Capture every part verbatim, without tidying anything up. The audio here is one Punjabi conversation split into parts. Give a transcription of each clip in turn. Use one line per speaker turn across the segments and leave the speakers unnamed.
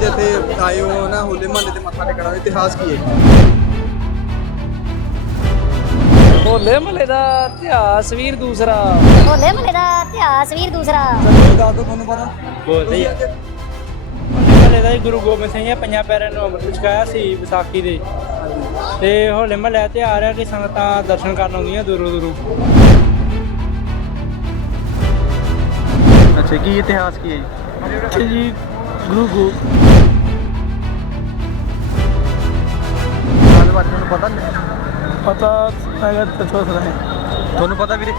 ਅੱਜ ਇੱਥੇ ਆਏ ਹੋ ਨਾ ਹੋਲੇ ਮਹੱਲੇ ਤੇ ਮੱਥਾ ਟੇਕਣ ਦਾ ਇਤਿਹਾਸ ਕੀ ਹੈ?
ਹੋਲੇ ਮਹੱਲੇ ਦਾ ਇਤਿਹਾਸ ਵੀਰ ਦੂਸਰਾ
ਹੋਲੇ ਮਹੱਲੇ ਦਾ ਇਤਿਹਾਸ ਵੀਰ ਦੂਸਰਾ
ਦੱਸ ਦਿਓ ਤੁਹਾਨੂੰ ਪਤਾ।
ਬੋਲਦੇ ਹੀ ਮਹੱਲੇ ਦਾ ਹੀ ਗੁਰੂ ਗੋਬਿੰਦ ਸਿੰਘ ਨੇ ਪੰਜਾਂ ਪਿਆਰਿਆਂ ਨੂੰ ਅੰਮ੍ਰਿਤ ਛਕਾਇਆ ਸੀ ਵਿਸਾਖੀ ਦੇ। ਤੇ ਹੋਲੇ ਮਹੱਲੇ ਦਾ ਤਿਉਹਾਰ ਹੈ ਕਿ ਸੰਗਤਾਂ ਦਰਸ਼ਨ ਕਰਨ ਆਉਂਦੀਆਂ ਦੂਰੋਂ ਦੂਰੋਂ।
ਅੱਛਾ, ਕੀ ਇਤਿਹਾਸ ਕੀ ਹੈ
ਤੇ ਜੀ ਗੁਰੂ ਗੋ
ਗੱਲਬਾਤ ਤੁਹਾਨੂੰ ਪਤਾ ਨਹੀਂ?
ਪਤਾ ਹੈਗਾ ਤਾਂ ਚੌਥਾ ਹੈ
ਤੁਹਾਨੂੰ ਪਤਾ ਵੀਰੇ?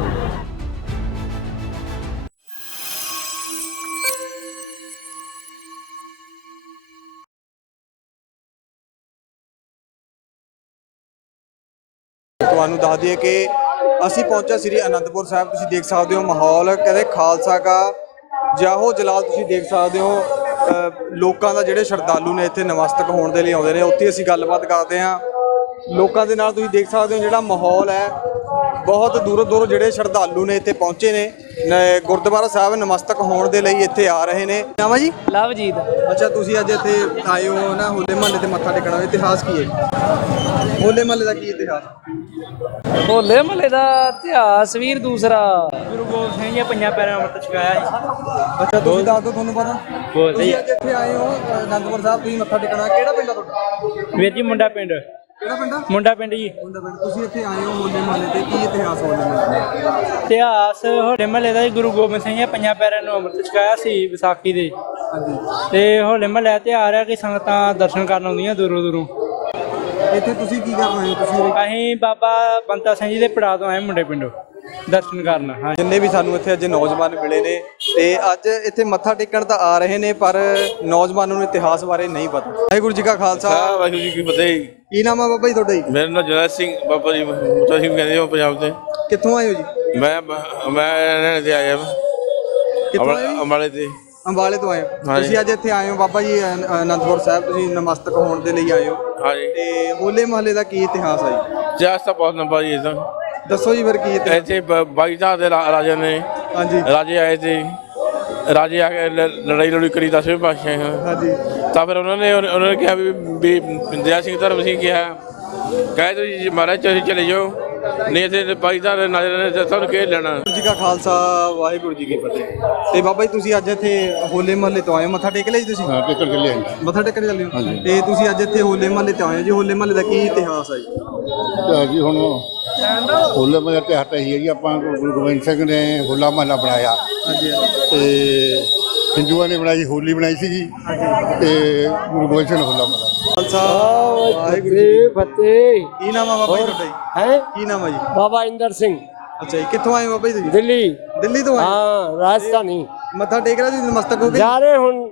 ਤੁਹਾਨੂੰ ਦੱਸ ਦਈਏ ਕਿ ਅਸੀਂ ਪਹੁੰਚਿਆ ਸ੍ਰੀ ਅਨੰਦਪੁਰ ਸਾਹਿਬ। ਤੁਸੀਂ ਦੇਖ ਸਕਦੇ ਹੋ ਮਾਹੌਲ ਕਹਿੰਦੇ ਖਾਲਸਾ ਕਾ ਜਾਹੋ ਜਲਾਲ। ਤੁਸੀਂ ਦੇਖ ਸਕਦੇ ਹੋ ਲੋਕਾਂ ਦਾ ਜਿਹੜੇ ਸ਼ਰਧਾਲੂ ਨੇ ਇੱਥੇ ਨਮਸਤਕ ਹੋਣ ਦੇ ਲਈ ਆਉਂਦੇ ਨੇ। ਉੱਥੇ ਅਸੀਂ ਗੱਲਬਾਤ ਕਰਦੇ ਹਾਂ ਲੋਕਾਂ ਦੇ ਨਾਲ। ਤੁਸੀਂ ਦੇਖ ਸਕਦੇ ਹੋ ਜਿਹੜਾ ਮਾਹੌਲ ਹੈ, ਬਹੁਤ ਦੂਰੋਂ ਦੂਰੋਂ ਜਿਹੜੇ ਸ਼ਰਧਾਲੂ ਨੇ ਇੱਥੇ ਪਹੁੰਚੇ ਨੇ ਗੁਰਦੁਆਰਾ ਸਾਹਿਬ ਨਮਸਤਕ ਹੋਣ ਦੇ ਲਈ ਇੱਥੇ ਆ ਰਹੇ ਨੇ। ਨਾਮ ਜੀ
ਲਵਜੀਤ।
ਅੱਛਾ, ਤੁਸੀਂ ਅੱਜ ਇੱਥੇ ਆਏ ਹੋ ਨਾ ਹੋਲੇ ਮਹੱਲੇ ਤੇ ਮੱਥਾ ਟੇਕਣ ਦਾ ਇਤਿਹਾਸ ਕੀ ਹੈ? ਹੋਲੇ ਮਹੱਲੇ ਦਾ ਕੀ ਇਤਿਹਾਸ?
ਹੋਲੇ ਮਹੱਲੇ ਦਾ ਇਤਿਹਾਸ ਵੀਰ ਦੂਸਰਾ ਗੁਰੂ ਗੋਬਿੰਦ ਸਿੰਘ ਨੇ ਪੰਜਾਂ ਪਿਆਰਿਆਂ ਨੂੰ ਅੰਮ੍ਰਿਤ ਛਕਾਇਆ ਸੀ।
ਅੱਛਾ, ਤੁਸੀਂ ਦੱਸ ਦਿਓ ਤੁਹਾਨੂੰ ਪਤਾ।
ਬੋਲਦੇ ਹੀ
ਤੁਸੀਂ ਅੱਜ ਇੱਥੇ ਆਏ ਹੋ ਅਨੰਦਪੁਰ ਸਾਹਿਬ, ਤੁਸੀਂ ਮੱਥਾ ਟੇਕਣਾ। ਕਿਹੜਾ ਪਿੰਡ ਆ ਤੁਹਾਡਾ?
ਵੀਰ ਜੀ ਮੁੰਡਾ ਪਿੰਡ।
ਕਿਹੜਾ ਪਿੰਡ ਆ?
ਮੁੰਡਾ ਪਿੰਡ ਜੀ।
ਮੁੰਡਾ ਪਿੰਡ। ਤੁਸੀਂ ਇੱਥੇ ਆਏ ਹੋ ਹੋਲੇ ਮਹੱਲੇ ਤੇ, ਕੀ ਇਤਿਹਾਸ ਹੋਲੇ ਮਹੱਲੇ ਦਾ?
ਇਤਿਹਾਸ ਹੋਲੇ ਮਹੱਲੇ ਦਾ ਹੀ ਗੁਰੂ ਗੋਬਿੰਦ ਸਿੰਘ ਨੇ ਪੰਜਾਂ ਪਿਆਰਿਆਂ ਨੂੰ ਅੰਮ੍ਰਿਤ ਛਕਾਇਆ ਸੀ ਵਿਸਾਖੀ ਦੇ।
ਹਾਂਜੀ।
ਤੇ ਹੋਲੇ ਮਹੱਲੇ ਦਾ ਤਿਉਹਾਰ ਹੈ ਕਿ ਸੰਗਤਾਂ ਦਰਸ਼ਨ ਕਰਨ ਆਉਂਦੀਆਂ ਦੂਰੋਂ ਦੂਰੋਂ।
ਇੱਥੇ ਤੁਸੀਂ ਕੀ ਕਰ ਰਹੇ ਹੋ? ਤੁਸੀਂ
ਅਸੀਂ ਬਾਬਾ ਬੰਤਾ ਸਿੰਘ ਜੀ ਦੇ ਪੜਾਅ ਤੋਂ ਆਏ ਮੁੰਡੇ ਪਿੰਡੋਂ ਦਰਸ਼ਨ ਕਰਨ। ਹਾਂ,
ਜਿੰਨੇ ਵੀ ਸਾਨੂੰ ਇੱਥੇ ਅੱਜ ਨੌਜਵਾਨ ਮਿਲੇ ਨੇ ਤੇ ਅੱਜ ਇੱਥੇ ਮੱਥਾ ਟੇਕਣ ਤਾਂ ਆ ਰਹੇ ਨੇ, ਪਰ ਨੌਜਵਾਨਾਂ ਨੂੰ ਇਤਿਹਾਸ ਬਾਰੇ ਨਹੀਂ ਪਤਾ। ਵਾਹਿਗੁਰੂ ਜੀ ਕਾ ਖਾਲਸਾ,
ਵਾਹਿਗੁਰੂ ਜੀ ਕੀ ਫਤਿਹ।
ਕੀ ਨਾਮ ਆ ਬਾਬਾ ਜੀ ਤੁਹਾਡਾ ਜੀ?
ਮੇਰਾ ਨਾਮ ਜਨਰਲ ਸਿੰਘ ਬਾਬਾ ਜੀ ਬੂਟਾ ਸਿੰਘ ਕਹਿੰਦੇ ਹੋ ਪੰਜਾਬ ਤੇ।
ਕਿੱਥੋਂ ਆਏ ਹੋ ਜੀ?
ਮੈਂ ਮੈਂ ਰਹਿਣ ਤੇ ਆਇਆ
ਕਿੱਥੋਂ ਆਏ ਹੋ?
ਅੰਬਾਲੇ ਤੇ।
ਅੰਬਾਲੇ ਤੋਂ ਆਏ ਹੋ ਤੁਸੀਂ? ਅੱਜ ਇੱਥੇ ਆਏ ਹੋ ਬਾਬਾ ਜੀ ਅਨੰਦਪੁਰ ਸਾਹਿਬ, ਤੁਸੀਂ ਨਮਸਤਕ ਹੋਣ ਦੇ ਲਈ ਆਏ ਹੋ।
ਹਾਂਜੀ।
ਤੇ ਹੋਲੇ ਮਹੱਲੇ ਦਾ ਕੀ ਇਤਿਹਾਸ ਹੈ ਜੀ?
ਇਤਿਹਾਸ ਤਾਂ ਬਹੁਤ ਲੰਬਾ ਜੀ। ਇਹਦਾ
ਦੱਸੋ ਜੀ ਫਿਰ ਕੀ ਇਤਿਹਾਸ?
ਇੱਥੇ ਬਾਈ ਦਾ ਦੇ ਰਾਜਾ ਨੇ
ਹਾਂਜੀ
ਰਾਜੇ ਆਏ ਤੇ ਰਾਜੇ ਆ ਕੇ ਲੜਾਈ ਲੜੀ ਕਰੀ ਦਸਵੇਂ ਪਾਤਸ਼ਾਹ।
ਹਾਂਜੀ।
ਤਾਂ ਫਿਰ ਉਹਨਾਂ ਨੇ ਉਹਨਾਂ ਨੇ ਕਿਹਾ ਵੀ ਵੀ ਦਇਆ ਸਿੰਘ ਧਰਮ ਸਿੰਘ ਕਿਹਾ ਕਹੇ ਤੁਸੀਂ ਮਹਾਰਾਜ ਤੁਸੀਂ ਚਲੇ ਜਾਓ, ਨਹੀਂ ਇੱਥੇ ਬਾਈ ਦਾ ਨਜ਼ਰ ਨੇ ਤੁਹਾਨੂੰ ਘੇਰ ਲੈਣਾ।
ਵਾਹਿਗੁਰੂ ਜੀ ਕਾ ਖਾਲਸਾ, ਵਾਹਿਗੁਰੂ ਜੀ ਕੀ ਫਤਿਹ। ਤੇ ਬਾਬਾ ਜੀ ਤੁਸੀਂ ਅੱਜ ਇੱਥੇ ਹੋਲੇ ਮਹੱਲੇ ਤੋਂ ਆਏ ਹੋ, ਮੱਥਾ ਟੇਕ ਲਿਆ ਜੀ ਤੁਸੀਂ?
ਹਾਂ, ਟੇਕਣ ਚੱਲੇ ਆਂ।
ਮੱਥਾ ਟੇਕਣ ਚੱਲੇ ਹੋ? ਤੇ ਤੁਸੀਂ ਅੱਜ ਇੱਥੇ ਹੋਲੇ ਮਹੱਲੇ ਤੇ ਆਏ ਹੋ ਜੀ, ਹੋਲੇ ਮਹੱਲੇ ਦਾ ਕੀ ਇਤਿਹਾਸ ਹੈ ਜੀ?
ਤੇ ਜੀ ਹੁਣ ਹੋਲੇ ਮਹੱਲੇ ਤੇ ਹੱਟ ਹੀ ਹੈ ਜੀ। ਆਪਾਂ ਗੁਰੂ ਗੋਬਿੰਦ ਸਿੰਘ ਨੇ ਹੋਲਾ ਮਹੱਲਾ ਬਣਾਇਆ
ਹਾਂਜੀ।
ਤੇ ਹਿੰਦੂਆਂ ਨੇ ਬਣਾਈ, ਹੋਲੀ ਬਣਾਈ ਸੀ ਜੀ। ਤੇ ਗੁਰੂ ਗੋਬਿੰਦ ਸਿੰਘ ਨੇ ਹੋਲਾ ਮਹੱਲਾ।
ਖਾਲਸਾ, ਵਾਹਿਗੁਰੂ ਜੀ ਕੀ
ਫਤਿਹ।
ਕੀ ਨਾਮ ਆ ਬਾਬਾ ਜੀ ਤੁਹਾਡਾ ਜੀ?
ਹੈ
ਕੀ ਨਾਮ ਆ ਜੀ?
ਬਾਬਾ ਇੰਦਰ ਸਿੰਘ,
ਅੱਛਾ ਜੀ, ਕਿੱਥੋਂ ਆਏ ਹੋ ਬਾਬਾ ਜੀ ਤੁਸੀਂ?
ਦਿੱਲੀ।
ਦਿੱਲੀ ਤੋਂ ਆਏ?
ਹਾਂ, ਰਾਜਸਥਾਨੀ।
ਮੱਥਾ ਟੇਕ ਰਿਹਾ ਜੀ, ਨਮਸਤਕ ਹੋ ਗਏ?
ਜਾ ਰਹੇ ਹੁਣ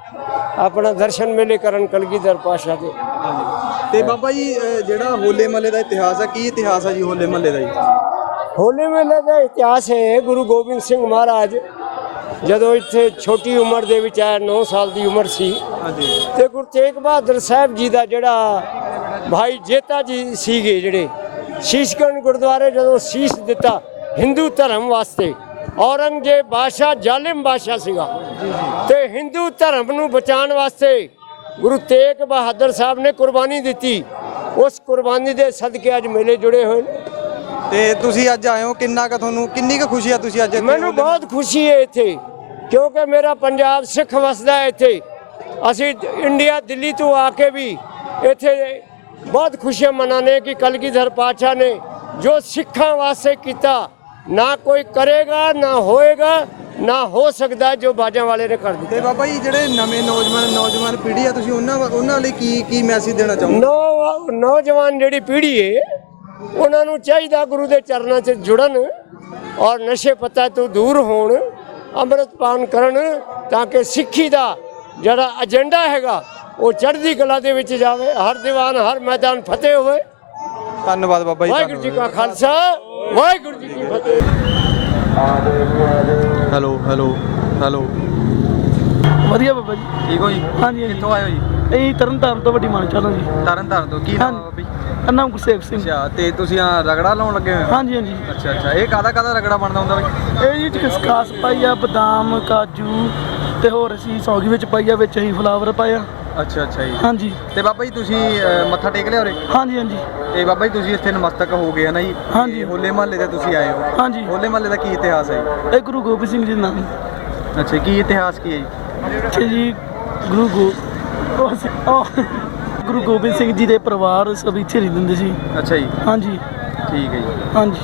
ਆਪਣਾ ਦਰਸ਼ਨ ਮੇਲੇ ਕਰਨ ਕਲਗੀਧਰ ਪਾਤਸ਼ਾਹ ਦੇ।
ਤੇ ਬਾਬਾ ਜੀ ਅਹ ਜਿਹੜਾ ਹੋਲੇ ਮਹੱਲੇ ਦਾ ਇਤਿਹਾਸ ਹੈ, ਕੀ ਇਤਿਹਾਸ ਹੈ ਜੀ ਹੋਲੇ ਮਹੱਲੇ ਦਾ ਜੀ?
ਹੋਲੇ ਮਹੱਲੇ ਦਾ ਇਤਿਹਾਸ ਹੈ ਗੁਰੂ ਗੋਬਿੰਦ ਸਿੰਘ ਮਹਾਰਾਜ ਜਦੋਂ ਇੱਥੇ ਛੋਟੀ ਉਮਰ ਦੇ ਵਿੱਚ ਆਇਆ, ਨੌ ਸਾਲ ਦੀ ਉਮਰ ਸੀ।
ਹਾਂਜੀ।
ਤੇ ਗੁਰੂ ਤੇਗ ਬਹਾਦਰ ਸਾਹਿਬ ਜੀ ਦਾ ਜਿਹੜਾ ਭਾਈ ਜੇਤਾ ਜੀ ਸੀਗੇ, ਜਿਹੜੇ ਸ਼ੀਸ਼ਗੰਜ ਗੁਰਦੁਆਰੇ ਜਦੋਂ ਸ਼ੀਸ਼ ਦਿੱਤਾ ਹਿੰਦੂ ਧਰਮ ਵਾਸਤੇ, ਔਰੰਗਜ਼ੇਬ ਬਾਦਸ਼ਾਹ ਜ਼ਾਲਿਮ ਬਾਦਸ਼ਾਹ ਸੀਗਾ, ਤੇ ਹਿੰਦੂ ਧਰਮ ਨੂੰ ਬਚਾਉਣ ਵਾਸਤੇ ਗੁਰੂ ਤੇਗ ਬਹਾਦਰ ਸਾਹਿਬ ਨੇ ਕੁਰਬਾਨੀ ਦਿੱਤੀ। ਉਸ ਕੁਰਬਾਨੀ ਦੇ ਸਦਕੇ ਅੱਜ ਮੇਲੇ ਜੁੜੇ ਹੋਏ ਨੇ।
ਤੇ ਤੁਸੀਂ ਅੱਜ ਆਏ ਹੋ, ਕਿੰਨਾ ਕੁ ਤੁਹਾਨੂੰ ਕਿੰਨੀ ਕੁ ਖੁਸ਼ੀ ਆ ਤੁਸੀਂ ਅੱਜ ਇੱਥੇ?
ਮੈਨੂੰ ਬਹੁਤ ਖੁਸ਼ੀ ਹੈ ਇੱਥੇ, ਕਿਉਂਕਿ ਮੇਰਾ ਪੰਜਾਬ ਸਿੱਖ ਵਸਦਾ ਹੈ ਇੱਥੇ। ਅਸੀਂ ਇੰਡੀਆ ਦਿੱਲੀ ਤੋਂ ਆ ਕੇ ਵੀ ਇੱਥੇ ਬਹੁਤ ਖੁਸ਼ੀਆਂ ਮਨਾਉਂਦੇ ਕਿ ਕਲਗੀਧਰ ਪਾਤਸ਼ਾਹ ਨੇ ਜੋ ਸਿੱਖਾਂ ਵਾਸਤੇ ਕੀਤਾ, ਨਾ ਕੋਈ ਕਰੇਗਾ, ਨਾ ਹੋਏਗਾ, ਨਾ ਹੋ ਸਕਦਾ ਜੋ ਬਾਜਾਂ ਵਾਲੇ ਨੇ ਕਰ ਦਿੱਤਾ।
ਤੇ ਬਾਬਾ ਜੀ ਜਿਹੜੇ ਨਵੇਂ ਨੌਜਵਾਨ ਨੌਜਵਾਨ ਪੀੜ੍ਹੀ ਆ, ਤੁਸੀਂ ਉਹਨਾਂ ਉਹਨਾਂ ਲਈ ਕੀ ਕੀ ਮੈਸੇਜ ਦੇਣਾ ਚਾਹੋਗੇ?
ਨੌ ਨੌਜਵਾਨ ਜਿਹੜੀ ਪੀੜ੍ਹੀ ਹੈ ਉਹਨਾਂ ਨੂੰ ਚਾਹੀਦਾ ਗੁਰੂ ਦੇ ਚਰਨਾਂ 'ਚ ਜੁੜਨ ਔਰ ਨਸ਼ੇ ਪੱਤਾ ਤੋਂ ਦੂਰ ਹੋਣ, ਅੰਮ੍ਰਿਤ ਪਾਨ ਕਰਨ, ਤਾਂ ਕਿ ਸਿੱਖੀ ਦਾ ਜਿਹੜਾ ਏਜੰਡਾ ਹੈਗਾ ਉਹ ਚੜ੍ਹਦੀ ਕਲਾ ਦੇ ਵਿੱਚ ਜਾਵੇ। ਹਰ ਦੀਵਾਨ ਹਰ ਮੈਦਾਨ ਫਤਿਹ ਹੋਵੇ।
ਧੰਨਵਾਦ ਬਾਬਾ ਜੀ।
ਵਾਹਿਗੁਰੂ ਜੀ ਕਾ ਖਾਲਸਾ, ਵਾਹਿਗੁਰੂ ਜੀ ਕੀ ਫਤਿਹ।
ਹੈਲੋ ਹੈਲੋ ਹੈਲੋ
ਵਧੀਆ ਬਾਬਾ ਜੀ।
ਠੀਕ ਹੋ ਜੀ?
ਹਾਂਜੀ।
ਕਿੱਥੋਂ ਆਏ ਹੋ ਜੀ?
ਅਸੀਂ ਤਰਨ ਤਾਰਨ ਤੋਂ ਵੱਡੀ ਮਾਨ ਚਾਲਾਂ ਜੀ।
ਤਰਨ ਤਾਰਨ ਤੋਂ। ਕੀ ਨਾਮ ਆ ਬਾਬਾ ਜੀ?
ਨਾਮ ਗੁਰਸੇਵ ਸਿੰਘ।
ਅੱਛਾ, ਤੇ ਤੁਸੀਂ ਆ ਰਗੜਾ ਲਾਉਣ ਲੱਗੇ ਹੋਏ ਹੋ?
ਹਾਂਜੀ ਹਾਂਜੀ।
ਅੱਛਾ ਅੱਛਾ, ਇਹ ਕਾਹਦਾ ਕਾਹਦਾ ਰਗੜਾ ਬਣਦਾ ਹੁੰਦਾ ਬਾਈ?
ਇਹ ਜੀ ਖਸਖਾਸ ਪਾਈ ਆ, ਬਦਾਮ, ਕਾਜੂ, ਤੇ ਹੋਰ ਅਸੀਂ ਸੌਗੀ ਵਿੱਚ ਪਾਈ ਆ, ਵਿੱਚ ਅਸੀਂ ਫਲਾਵਰ ਪਾਇਆ।
ਅੱਛਾ ਅੱਛਾ ਜੀ।
ਹਾਂਜੀ
ਤੇ ਬਾਬਾ ਜੀ ਤੁਸੀਂ ਅ, ਮੱਥਾ ਟੇਕ ਲਿਆ ਉਰੇ?
ਹਾਂਜੀ ਹਾਂਜੀ
ਤੇ ਬਾਬਾ ਜੀ ਤੁਸੀਂ ਇੱਥੇ ਨਮਸਤਕ ਹੋ ਗਏ ਨਾ ਜੀ?
ਹਾਂਜੀ।
ਹੋਲੇ ਮਹੱਲੇ ਤੇ ਤੁਸੀਂ ਆਏ ਹੋ?
ਹਾਂਜੀ।
ਹੋਲੇ ਮਹੱਲੇ ਦਾ ਕੀ ਇਤਿਹਾਸ ਹੈ ਜੀ?
ਇਹ ਗੁਰੂ ਗੋਬਿੰਦ ਸਿੰਘ ਜੀ ਦਾ ਨਾਮ
ਅੱਛਾ, ਕੀ ਇਤਿਹਾਸ ਕੀ ਹੈ ਜੀ?
ਤੇ ਜੀ ਗੁਰੂ ਗੋ ਉਹ ਸੀ- ਉਹ ਗੁਰੂ ਗੋਬਿੰਦ ਸਿੰਘ ਜੀ ਦੇ ਪਰਿਵਾਰ ਸਭ ਇੱਥੇ ਰਹਿੰਦੇ ਹੁੰਦੇ ਸੀ।
ਅੱਛਾ ਜੀ,
ਹਾਂਜੀ
ਠੀਕ ਹੈ ਜੀ।
ਹਾਂਜੀ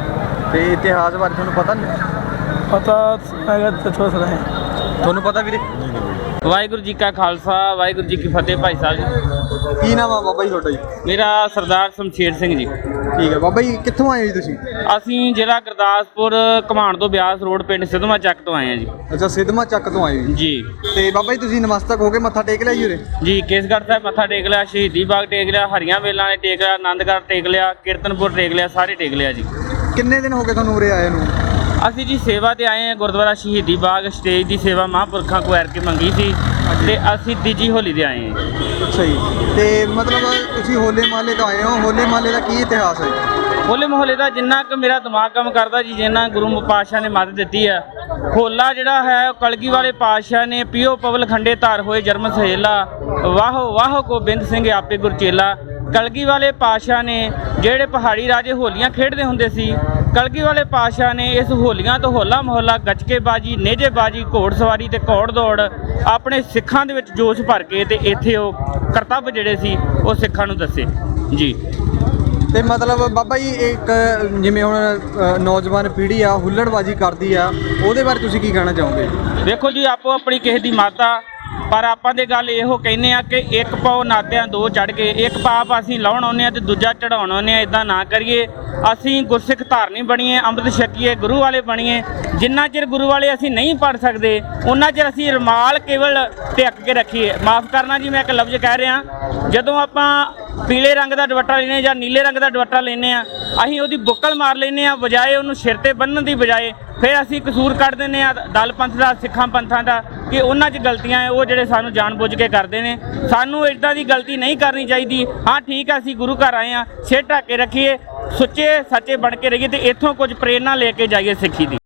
ਤੇ ਇਤਿਹਾਸ ਬਾਰੇ ਤੁਹਾਨੂੰ ਪਤਾ ਨਹੀਂ?
ਪਤਾ ਹੈਗਾ ਤਾਂ ਥੋੜਾ ਥੋੜਾ ਹੈ।
ਤੁਹਾਨੂੰ ਪਤਾ ਵੀਰੇ?
ਵਾਹਿਗੁਰੂ ਜੀ ਕਾ ਖਾਲਸਾ ਵਾਹਿਗੁਰੂ ਜੀ ਕੀ ਫਤਿਹ। ਭਾਈ ਸਾਹਿਬ ਜੀ,
ਕੀ ਨਾਮ ਆ ਬਾਬਾ ਜੀ ਤੁਹਾਡਾ ਜੀ?
ਮੇਰਾ ਸਰਦਾਰ ਸ਼ਮਸ਼ੇਰ ਸਿੰਘ ਜੀ।
ਠੀਕ ਹੈ ਬਾਬਾ ਜੀ, ਕਿੱਥੋਂ ਆਏ ਹੋ ਜੀ ਤੁਸੀਂ?
ਅਸੀਂ ਜ਼ਿਲ੍ਹਾ ਗੁਰਦਾਸਪੁਰ ਘਮਾਣ ਤੋਂ ਬਿਆਸ ਰੋਡ ਪਿੰਡ ਸਿੱਧਵਾਂ ਚੱਕ ਤੋਂ ਆਏ ਹਾਂ ਜੀ।
ਅੱਛਾ, ਸਿੱਧਵਾਂ ਚੱਕ ਤੋਂ ਆਏ ਹੋ ਜੀ।
ਜੀ
ਤੇ ਬਾਬਾ ਜੀ ਤੁਸੀਂ ਨਮਸਤਕ ਹੋ ਕੇ ਮੱਥਾ ਟੇਕ ਲਿਆ ਜੀ ਉਰੇ?
ਜੀ ਕੇਸਗੜ੍ਹ ਸਾਹਿਬ ਮੱਥਾ ਟੇਕ ਲਿਆ, ਸ਼ਹੀਦੀ ਬਾਗ ਟੇਕ ਲਿਆ, ਹਰੀਆਂ ਵੇਲਾਂ ਨੇ ਟੇਕ ਲਿਆ, ਆਨੰਦਗੜ੍ਹ ਟੇਕ ਲਿਆ, ਕੀਰਤਨਪੁਰ ਟੇਕ ਲਿਆ, ਸਾਰੇ ਟੇਕ ਲਿਆ ਜੀ।
ਕਿੰਨੇ ਦਿਨ ਹੋ ਗਏ ਤੁਹਾਨੂੰ ਉਰੇ ਆਏ ਨੂੰ?
ਅਸੀਂ ਜੀ ਸੇਵਾ ਤੇ ਆਏ ਹਾਂ ਗੁਰਦੁਆਰਾ ਸ਼ਹੀਦੀ ਬਾਗ, ਸਟੇਜ ਦੀ ਸੇਵਾ ਮਹਾਂਪੁਰਖਾਂ ਕੋ ਐਰ ਕੇ ਮੰਗੀ ਸੀ ਤੇ ਅਸੀਂ ਤੀਜੀ ਹੋਲੀ ਦੇ ਆਏ ਹਾਂ।
ਅੱਛਾ ਜੀ। ਤੇ ਮਤਲਬ ਤੁਸੀਂ ਹੋਲੇ ਮਹੱਲੇ ਤੋਂ ਆਏ ਹੋ, ਹੋਲੇ ਮਹੱਲੇ ਦਾ ਕੀ ਇਤਿਹਾਸ ਹੈ ਜੀ?
ਹੋਲੇ ਮਹੱਲੇ ਦਾ ਜਿੰਨਾ ਕੁ ਮੇਰਾ ਦਿਮਾਗ ਕੰਮ ਕਰਦਾ ਜੀ, ਜਿੰਨਾ ਗੁਰੂ ਪਾਤਸ਼ਾਹ ਨੇ ਮਦਦ ਦਿੱਤੀ ਆ। ਹੋਲਾ ਜਿਹੜਾ ਹੈ ਉਹ ਕਲਗੀ ਵਾਲੇ ਪਾਤਸ਼ਾਹ ਨੇ ਪੀਓ ਪਵਲ ਖੰਡੇ ਧਾਰ ਹੋਏ ਜਰਮ ਸਹੇਲਾ, ਵਾਹੋ ਵਾਹੋ ਗੋਬਿੰਦ ਸਿੰਘ ਆਪੇ ਗੁਰਚੇਲਾ। ਕਲਗੀ ਵਾਲੇ ਪਾਤਸ਼ਾਹ ਨੇ ਜਿਹੜੇ ਪਹਾੜੀ ਰਾਜੇ ਹੋਲੀਆਂ ਖੇਡਦੇ ਹੁੰਦੇ ਸੀ, ਕਲਗੀ ਵਾਲੇ ਪਾਤਸ਼ਾਹ ਨੇ ਇਸ ਹੋਲੀਆਂ ਤੋਂ ਹੋਲਾ ਮਹੱਲਾ ਗੱਚਕੇਬਾਜੀ, ਨੇਜੇਬਾਜੀ, ਘੋੜ ਸਵਾਰੀ ਤੇ ਘੋੜ ਦੌੜ ਆਪਣੇ ਸਿੱਖਾਂ ਦੇ ਵਿੱਚ ਜੋਸ਼ ਭਰ ਕੇ ਤੇ ਇੱਥੇ ਉਹ ਕਰਤੱਵ ਜਿਹੜੇ ਸੀ ਉਹ ਸਿੱਖਾਂ ਨੂੰ ਦੱਸੇ ਜੀ।
ਤੇ ਮਤਲਬ ਬਾਬਾ ਜੀ ਇੱਕ ਜਿਵੇਂ ਹੁਣ ਅ, ਨੌਜਵਾਨ ਪੀੜ੍ਹੀ ਆ ਹੁੱਲੜਬਾਜੀ ਕਰਦੀ ਆ, ਉਹਦੇ ਬਾਰੇ ਤੁਸੀਂ ਕੀ ਕਹਿਣਾ ਚਾਹੋਗੇ?
ਦੇਖੋ ਜੀ, ਆਪੋ ਆਪਣੀ ਕਿਸੇ ਦੀ ਮਾਤਾ, ਪਰ ਆਪਾਂ ਦੇ ਗੱਲ ਇਹੋ ਕਹਿੰਦੇ ਆ ਕਿ ਇੱਕ ਪਾਓ ਨਾਤਿਆਂ ਦੋ ਚੜ ਕੇ, ਇੱਕ ਪਾਪ ਅਸੀਂ ਲਾਉਣ ਆਉਂਦੇ ਆ ਤੇ ਦੂਜਾ ਚੜਾਉਣ ਆਉਂਦੇ ਆ। ਇਦਾਂ ਨਾ ਕਰੀਏ। ਅਸੀਂ ਗੁਰਸਿੱਖ ਧਾਰਨੀ ਬਣੀਏ, ਅੰਮ੍ਰਿਤ ਛਕੀਏ, ਗੁਰੂ ਵਾਲੇ ਬਣੀਏ। ਜਿੰਨਾ ਚਿਰ ਗੁਰੂ ਵਾਲੇ ਅਸੀਂ ਨਹੀਂ ਪੜ ਸਕਦੇ ਉਹਨਾਂ ਚਿਰ ਅਸੀਂ ਰੁਮਾਲ ਕੇਵਲ ਢੱਕ ਕੇ ਰੱਖੀਏ। ਮਾਫ ਕਰਨਾ ਜੀ, ਮੈਂ ਇੱਕ ਲਫ਼ਜ਼ ਕਹਿ ਰਿਹਾ, ਜਦੋਂ ਆਪਾਂ ਪੀਲੇ ਰੰਗ ਦਾ ਦੁਪੱਟਾ ਲੈਨੇ ਜਾਂ ਨੀਲੇ ਰੰਗ ਦਾ ਦੁਪੱਟਾ ਲੈਨੇ ਆ, ਅਸੀਂ ਉਹਦੀ ਬੁੱਕਲ ਮਾਰ ਲੈਨੇ ਆ ਬਜਾਏ ਉਹਨੂੰ ਸਿਰ ਤੇ ਬੰਨ੍ਹਣ ਦੀ ਬਜਾਏ। ਫਿਰ ਅਸੀਂ ਕਸੂਰ ਕੱਢ ਦਿੰਦੇ ਆ ਦਲ ਪੰਥ ਦਾ, ਸਿੱਖਾਂ ਪੰਥਾਂ ਦਾ, ਕਿ ਉਹਨਾਂ 'ਚ ਗਲਤੀਆਂ ਹੈ ਉਹ ਜਿਹੜੇ ਸਾਨੂੰ ਜਾਣ ਬੁੱਝ ਕੇ ਕਰਦੇ ਨੇ। ਸਾਨੂੰ ਇੱਦਾਂ ਦੀ ਗਲਤੀ ਨਹੀਂ ਕਰਨੀ ਚਾਹੀਦੀ। ਹਾਂ ਠੀਕ ਆ, ਅਸੀਂ ਗੁਰੂ ਘਰ ਆਏ ਆ, ਸਿਰ ਢੱਕ ਕੇ ਰੱਖੀਏ, ਸੁੱਚੇ ਸੱਚੇ ਬਣ ਕੇ ਰਹੀਏ ਤੇ ਇੱਥੋਂ ਕੁਝ ਪ੍ਰੇਰਨਾ ਲੈ ਕੇ ਜਾਈਏ ਸਿੱਖੀ ਦੀ।